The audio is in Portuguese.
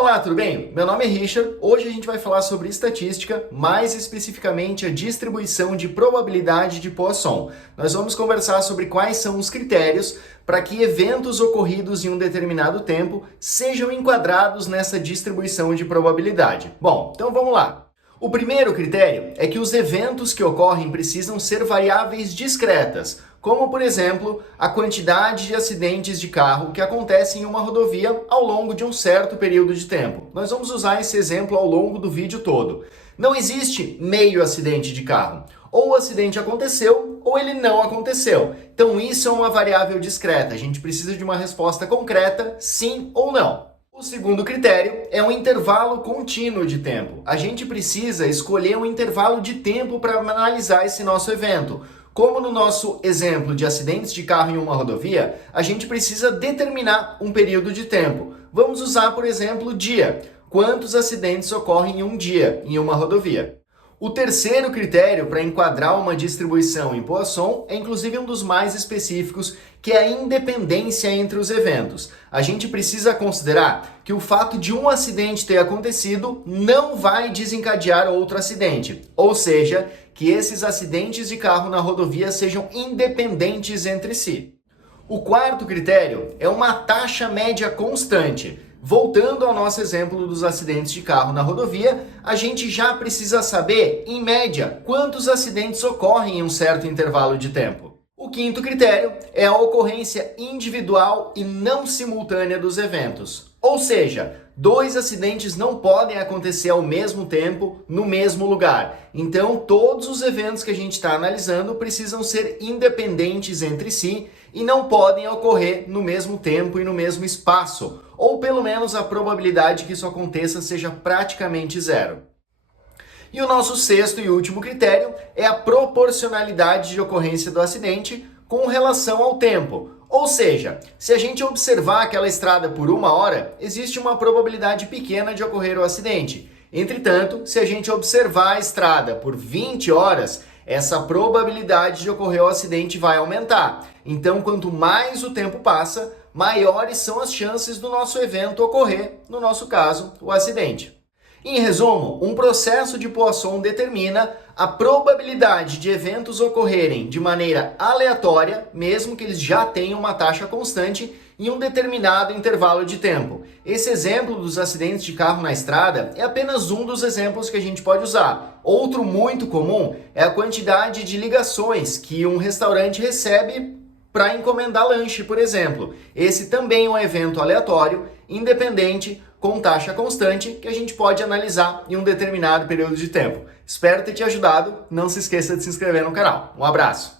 Olá, tudo bem? Meu nome é Richard. Hoje a gente vai falar sobre estatística, mais especificamente a distribuição de probabilidade de Poisson. Nós vamos conversar sobre quais são os critérios para que eventos ocorridos em um determinado tempo sejam enquadrados nessa distribuição de probabilidade. Bom, então vamos lá. O primeiro critério é que os eventos que ocorrem precisam ser variáveis discretas, como, por exemplo, a quantidade de acidentes de carro que acontecem em uma rodovia ao longo de um certo período de tempo. Nós vamos usar esse exemplo ao longo do vídeo todo. Não existe meio acidente de carro. Ou o acidente aconteceu, ou ele não aconteceu. Então isso é uma variável discreta. A gente precisa de uma resposta concreta, sim ou não. O segundo critério é um intervalo contínuo de tempo. A gente precisa escolher um intervalo de tempo para analisar esse nosso evento. Como no nosso exemplo de acidentes de carro em uma rodovia, a gente precisa determinar um período de tempo. Vamos usar, por exemplo, dia. Quantos acidentes ocorrem em um dia em uma rodovia? O terceiro critério para enquadrar uma distribuição em Poisson é inclusive um dos mais específicos, que é a independência entre os eventos. A gente precisa considerar que o fato de um acidente ter acontecido não vai desencadear outro acidente, ou seja, que esses acidentes de carro na rodovia sejam independentes entre si. O quarto critério é uma taxa média constante. Voltando ao nosso exemplo dos acidentes de carro na rodovia, a gente já precisa saber, em média, quantos acidentes ocorrem em um certo intervalo de tempo. O quinto critério é a ocorrência individual e não simultânea dos eventos. Ou seja, dois acidentes não podem acontecer ao mesmo tempo, no mesmo lugar. Então, todos os eventos que a gente está analisando precisam ser independentes entre si e não podem ocorrer no mesmo tempo e no mesmo espaço. Ou pelo menos a probabilidade que isso aconteça seja praticamente zero. E o nosso sexto e último critério é a proporcionalidade de ocorrência do acidente com relação ao tempo. Ou seja, se a gente observar aquela estrada por 1 hora, existe uma probabilidade pequena de ocorrer o acidente. Entretanto, se a gente observar a estrada por 20 horas, essa probabilidade de ocorrer o acidente vai aumentar. Então, quanto mais o tempo passa, maiores são as chances do nosso evento ocorrer, no nosso caso, o acidente. Em resumo, um processo de Poisson determina a probabilidade de eventos ocorrerem de maneira aleatória, mesmo que eles já tenham uma taxa constante, em um determinado intervalo de tempo. Esse exemplo dos acidentes de carro na estrada é apenas um dos exemplos que a gente pode usar. Outro muito comum é a quantidade de ligações que um restaurante recebe para encomendar lanche, por exemplo. Esse também é um evento aleatório, independente, com taxa constante, que a gente pode analisar em um determinado período de tempo. Espero ter te ajudado. Não se esqueça de se inscrever no canal. Um abraço!